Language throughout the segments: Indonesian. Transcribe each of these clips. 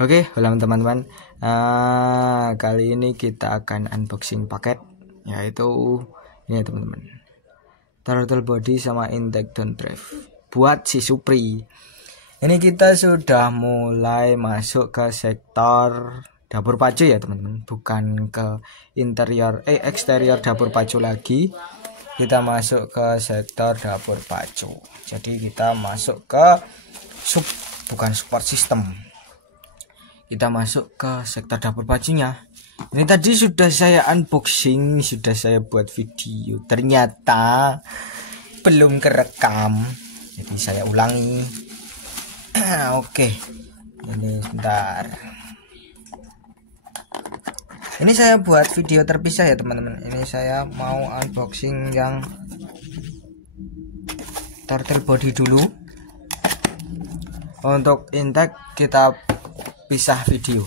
Oke, halo teman-teman. Kali ini kita akan unboxing paket, yaitu ini ya teman-teman. Turtle body sama intake down drive buat si Supri. Ini kita sudah mulai masuk ke sektor dapur pacu ya teman-teman, bukan ke eksterior dapur pacu lagi. Kita masuk ke sektor dapur pacu. Jadi kita masuk ke bukan support system. Kita masuk ke sektor dapur pacunya. Ini tadi sudah saya unboxing, sudah saya buat video. Ternyata belum kerekam. Jadi saya ulangi. Oke. Ini sebentar. Ini saya buat video terpisah ya teman-teman. Ini saya mau unboxing yang turtle body dulu. Untuk intake kita pisah video.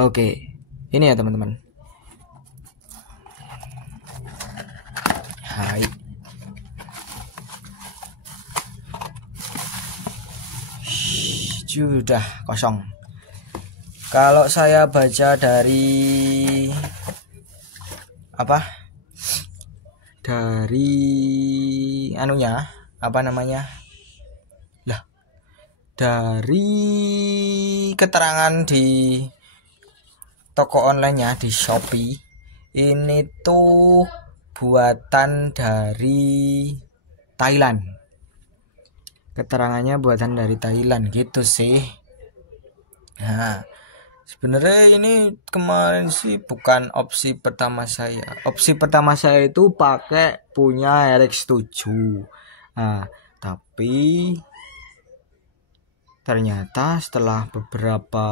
Oke, ini ya teman-teman. Hai. Sudah kosong. Kalau saya baca dari dari keterangan di toko online-nya di Shopee, ini tuh buatan dari Thailand. Keterangannya buatan dari Thailand gitu sih. Nah, sebenarnya ini kemarin sih bukan opsi pertama saya. Opsi pertama saya itu pakai punya RX7. Nah, tapi ternyata setelah beberapa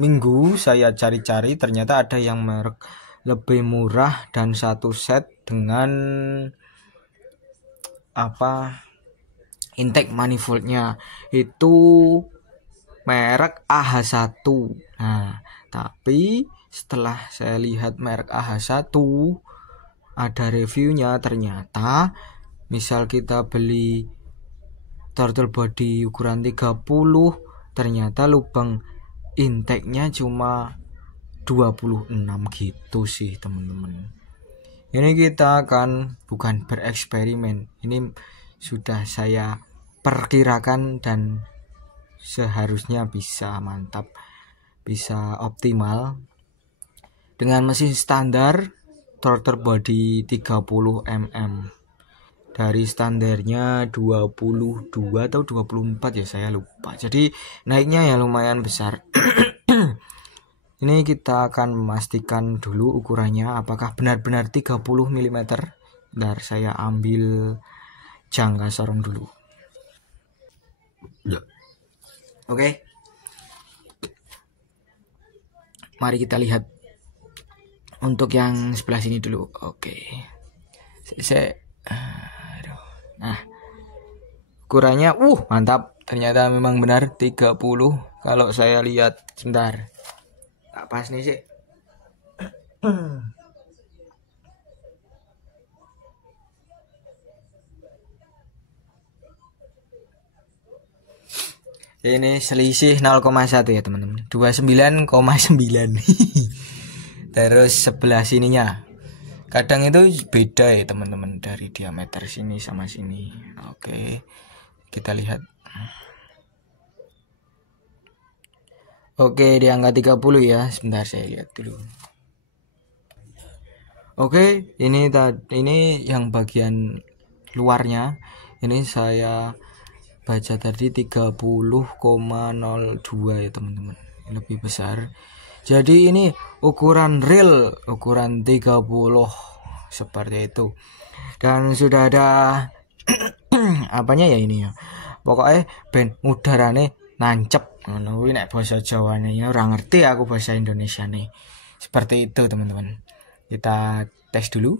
minggu saya cari-cari, ternyata ada yang merek lebih murah dan satu set dengan intake manifoldnya itu merek AH1. Nah, tapi setelah saya lihat merek AH1 ada reviewnya, ternyata misal kita beli turtle body ukuran 30, ternyata lubang intake-nya cuma 26 gitu sih teman-teman. Ini kita akan bukan bereksperimen, ini sudah saya perkirakan dan seharusnya bisa mantap, bisa optimal dengan mesin standar turtle body 30 mm. Dari standarnya 22 atau 24 ya, saya lupa. Jadi naiknya ya lumayan besar. Ini kita akan memastikan dulu ukurannya apakah benar-benar 30 mm. Bentar, saya ambil jangka sorong dulu. Oke. Mari kita lihat untuk yang sebelah sini dulu. Oke. Nah, ukurannya mantap, ternyata memang benar 30. Kalau saya lihat sebentar, tak pas nih sih. Ini selisih 0,1 ya teman-teman, 29,9. Terus sebelah sininya kadang itu beda ya teman-teman, dari diameter sini sama sini. Oke, kita lihat. Oke, di angka 30 ya. Sebentar saya lihat dulu. Oke, ini yang bagian luarnya. Ini saya baca tadi 30,02 ya teman-teman. Lebih besar. Jadi ini ukuran real, ukuran 30 seperti itu. Dan sudah ada apanya ya ini ya. Pokoknya ben udarane nancep ngono kuwi nek basa Jawane ya, ora ngerti aku bahasa Indonesia nih. Seperti itu teman-teman. Kita tes dulu.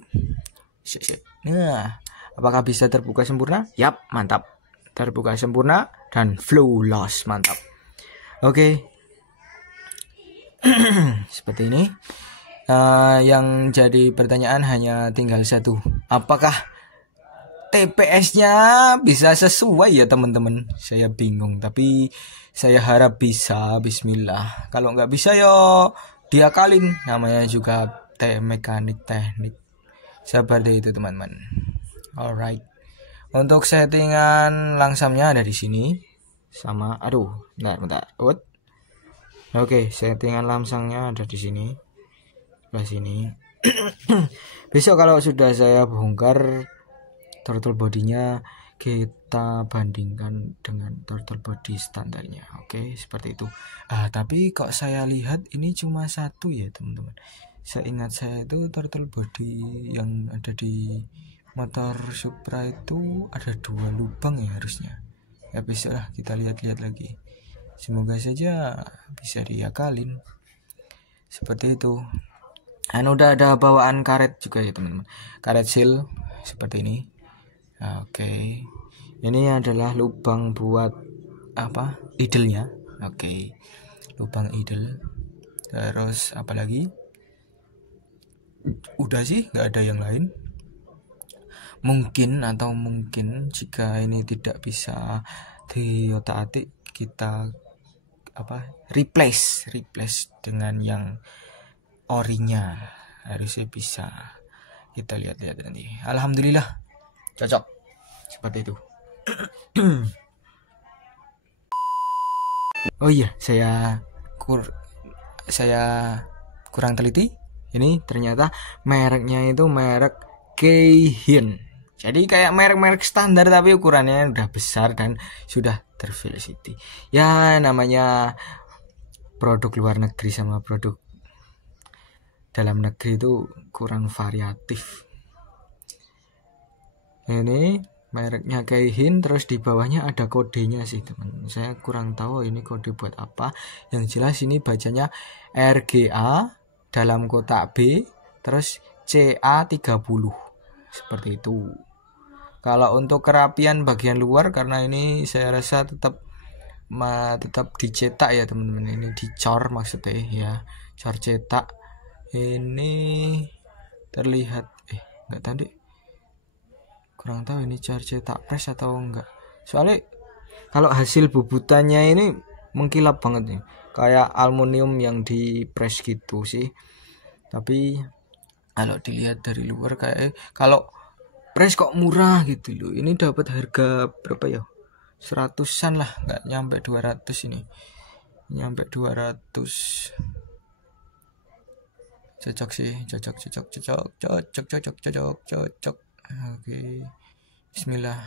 Nah, apakah bisa terbuka sempurna? Yap, mantap. Terbuka sempurna dan flawless, mantap. Oke. Seperti ini. Yang jadi pertanyaan hanya tinggal satu. Apakah TPS-nya bisa sesuai ya teman-teman. Saya bingung, tapi saya harap bisa. Bismillah. Kalau nggak bisa yo diakalin. Namanya juga mekanik teknik. Seperti itu teman-teman. Alright. Untuk settingan langsamnya ada di sini. Sama, bentar. Oke, settingan langsangnya ada di sini. Sebelah sini. Besok kalau sudah saya bongkar throttle bodinya, kita bandingkan dengan throttle body standarnya. Oke, seperti itu. Tapi kok saya lihat ini cuma satu ya teman-teman. Seingat saya itu throttle body yang ada di motor Supra itu ada 2 lubang ya harusnya. Ya besok lah kita lihat-lihat lagi. Semoga saja bisa diakalin. Seperti itu. Udah ada bawaan karet juga ya teman-teman. Karet seal seperti ini. Oke. Ini adalah lubang buat idle-nya. Oke. Lubang idle. Terus apa lagi? Udah sih, nggak ada yang lain. Mungkin jika ini tidak bisa diotak-atik, kita replace dengan yang orinya. Harusnya bisa. Kita lihat-lihat nanti. Alhamdulillah cocok. Seperti itu. Oh iya, saya kurang teliti. Ini ternyata mereknya itu merek Keihin. Jadi kayak merek-merek standar tapi ukurannya udah besar dan sudah tervelocity. Ya namanya produk luar negeri sama produk dalam negeri itu kurang variatif. Ini mereknya Keihin, terus di bawahnya ada kodenya sih teman. Saya kurang tahu ini kode buat apa. Yang jelas ini bacanya RGA dalam kotak B, terus CA30. Seperti itu. Kalau untuk kerapian bagian luar, karena ini saya rasa tetap dicetak ya teman-teman. Ini dicor maksudnya ya, cor cetak. Ini terlihat enggak tadi. Kurang tahu ini cor cetak press atau enggak. Soalnya kalau hasil bubutannya ini mengkilap banget nih. Kayak aluminium yang di press gitu sih. Tapi kalau dilihat dari luar kayak kalau press kok murah gitu loh. Ini dapat harga berapa ya? 100-an lah, nggak nyampe 200 ini. Nyampe 200. Cocok sih, cocok. Oke. Bismillah.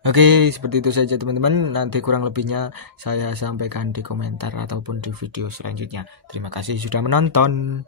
Oke, seperti itu saja teman-teman. Nanti kurang lebihnya saya sampaikan di komentar ataupun di video selanjutnya. Terima kasih sudah menonton.